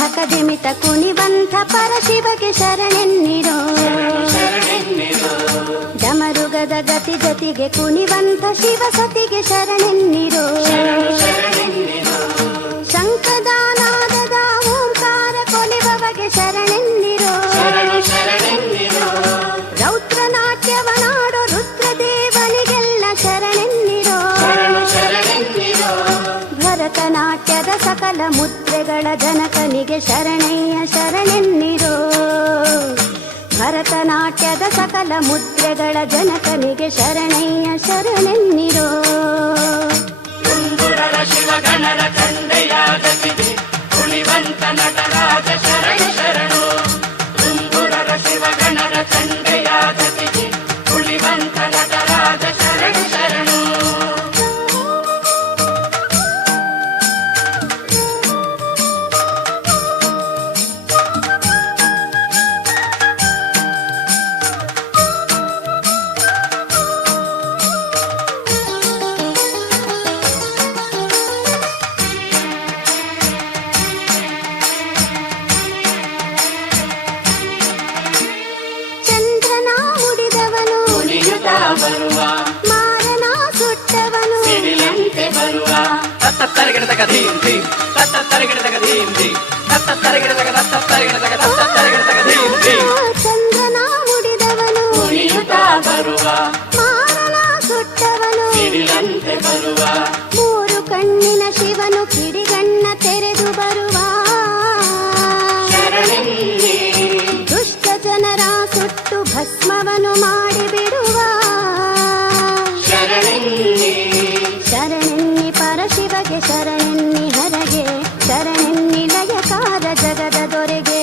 ಧಕಧಿಮಿತ ಕುಣಿವಂಥ ಪರಶಿವಗೆ ಶರಣೆನ್ನಿರೋ. ಡಮರುಗದ ಗತಿ ಜತಿಗೆ ಕುಣಿವಂಥ ಶಿವಸತಿಗೆ ಶರಣೆನ್ನಿರೋ. ಶಂಖದಾನಾದದ ಓಂಕಾರ ಕೊಲಿಬವಗೆ ಶರಣೆನ್ನಿರೋ. ರೌದ್ರನಾಟ್ಯವನಾಡೋ ರುದ್ರದೇವನಿಗೆಲ್ಲ ಶರಣೆನ್ನಿರೋ. ಭರತನಾಟ್ಯದ ಸಕಲ ಮುದ್ರೆಗಳ ಜನಕನಿಗೆ ಶರಣಯ್ಯ ಶರಣೆನ್ನಿರೋ. ಭರತನಾಟ್ಯದ ಸಕಲ ಮುದ್ರೆಗಳ ಜನಕನಿಗೆ ಶರಣಯ್ಯ ಶರಣೆನ್ನಿರೋ. ತುಂಗುರರ ಶಿವಗಣರ ಚಂಡೆಯಾಗತಿಗೆ ಕುಣಿವಂತ ನಟರಾಜ ಶರಣು ಶರಣು. ತುಂಗುರರ ಶಿವಗಣರ ಚಂಡೆಯಾಗತಿಗೆ ಕುಣಿವಂತ ನಟರಾಜ ಶರಣು ಶರಣು. ಮಾರನ ಸುಟ್ಟವನು ಸಿಡಿಲಂತೆ ಬರುವ ತತ್ತತ್ತರಗಿಡತಗ ಧೀಂ ಧೀಂ ತತ್ತತ್ತರಗಿಡತಗ ಧೀಂ ಧೀಂ ತತ್ತತ್ತರಗಿಡತಗ ತತ್ತತ್ತರಗಿಡತಗ ತತ್ತತ್ತರಗಿಡತಗ ಧೀಂ ಧೀಂ. ಚಂದ್ರನ ಮುಡಿದವನು ಕುಣಿಯುತ್ತಾ ಬರುವ ಮಾರನ ಸುಟ್ಟವನು ಸಿಡಿಲಂತೆ ಬರುವ ಮೂರು ಕಣ್ಣಿನ ಶಿವನು ಕಿಡಿಗಣ್ಣ ತೆರೆದು ಬರುವ. ಶರಣೆನ್ನಿ ದುಷ್ಟ ಜನರ ಸುಟ್ಟು ಭಸ್ಮವನು ಮಾಡಿಬಿಡುವ. ಶರಣೆನ್ನಿ ಪರಶಿವಗೆ ಶರಣೆನ್ನಿ ಹರಗೆ ಶರಣೆನ್ನಿ ಲಯಕಾರ ಜಗದ ದೊರೆಗೆ.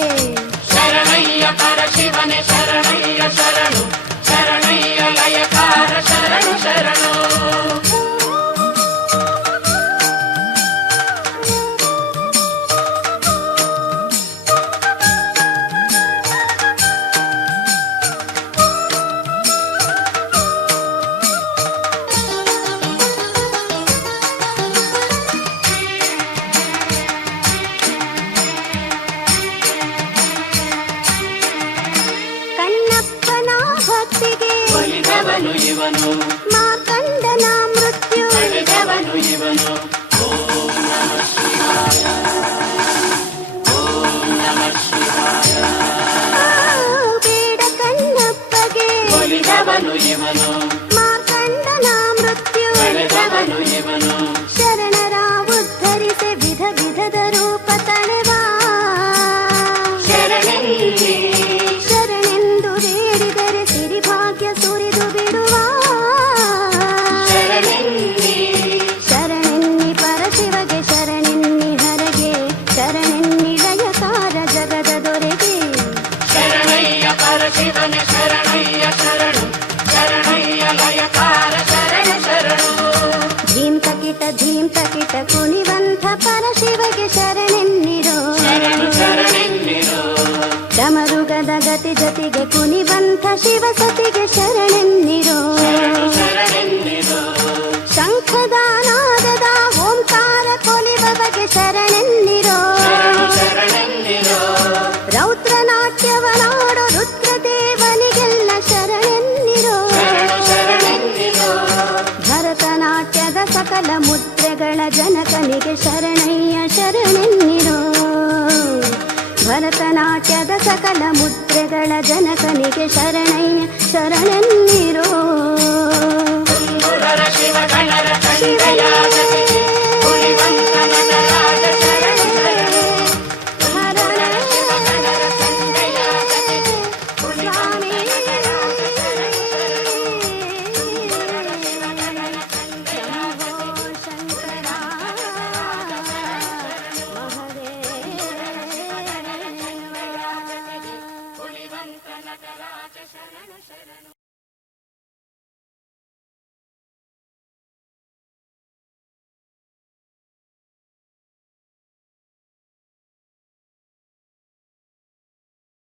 ಶರಣಯ್ಯ ಪರಶಿವನೆ ಶರಣಯ್ಯ ಶರಣು. ಶರಣಯ್ಯ ಲಯಕಾರ ಶರಣು ಶರಣು. ಕಣ್ಣಪ್ಪನ ಭಕ್ತಿಗೆ ಒಲಿದವನು ಇವನು ಮಾರ್ಕಂಡನ ಮೃತ್ಯು ಪಡೆದವನು ಇವನು. ಓಂ ನಮಃ ಶಿವಾಯ ಓಂ ನಮಃ ಶಿವಾಯ. ಬೇಡ ಕಣ್ಣಪ್ಪಗೆ ಒಲಿದವನು ಇವನು ಮಾರ್ಕಂಡನ ಮೃತ್ಯು ಪಡೆದವನು ಇವನು. ಶರಣರ ಉದ್ಧರಿಸಿ ವಿಧ ವಿಧದ ರೂಪ ತಳೆವ. ಶರಣೆನ್ನಿ ಶರಣೆಂದು ಬೇಡಿದರೆ ಸಿರಿಭಾಗ್ಯ ಸುರಿದು ಬಿಡುವ. ಶರಣೆನ್ನಿ ಶರಣೆನ್ನಿ ಪರಶಿವಗೆ ಶರಣೆನ್ನಿ ಹರಗೆ ಶರಣೆನ್ನಿ ಲಯಕಾರ ಜಗದ ದೊರೆಗೆ. ಶರಣಯ್ಯ ಪರಶಿವನೆ ಶರಣಯ್ಯ ಶರಣು. ಶರಣಯ್ಯ ಲಯಕಾರ ಶರಣು ಶರಣು. ಧೀಂ ತಕಿಟ ಕುಣಿವಂಥ ಪರಶಿವಗೆ ಶರಣೆನ್ನಿರೋ. ಶರಣು ಶರಣೆನ್ನಿರೋ. ಡಮರುಗದ ಗತಿ ಜತಿಗೆ ಕುಣಿವಂಥ ಶಿವಸತಿಗೆ ಶರಣೆನ್ನಿರೋ. ಶರಣೆನ್ನಿರೋ. ಶಂಖದಾನಾದದ ಓಂಕಾರ ಕೊಲಿಬವಗೆ ಶರಣೆನ್ನಿರೋ. ಶರಣೆನ್ನಿರೋ. ರೌದ್ರನಾಟ್ಯವನಾಡೋ ರುದ್ರದೇವನಿಗೆಲ್ಲ ಶರಣೆನ್ನಿರೋ. ಶರಣೆನ್ನಿರೋ. ಭರತನಾಟ್ಯದ ಸಕಲ ಮುದ್ರೆಗಳ ಜನಕನಿಗೆ ಶರಣಯ್ಯ ಶರಣೆನ್ನಿರೋ. ಭರತನಾಟ್ಯದ ಸಕಲ ಮುದ್ರೆಗಳ ಜನಕನಿಗೆ ಶರಣಯ್ಯ ಶರಣೆನ್ನಿರೋ.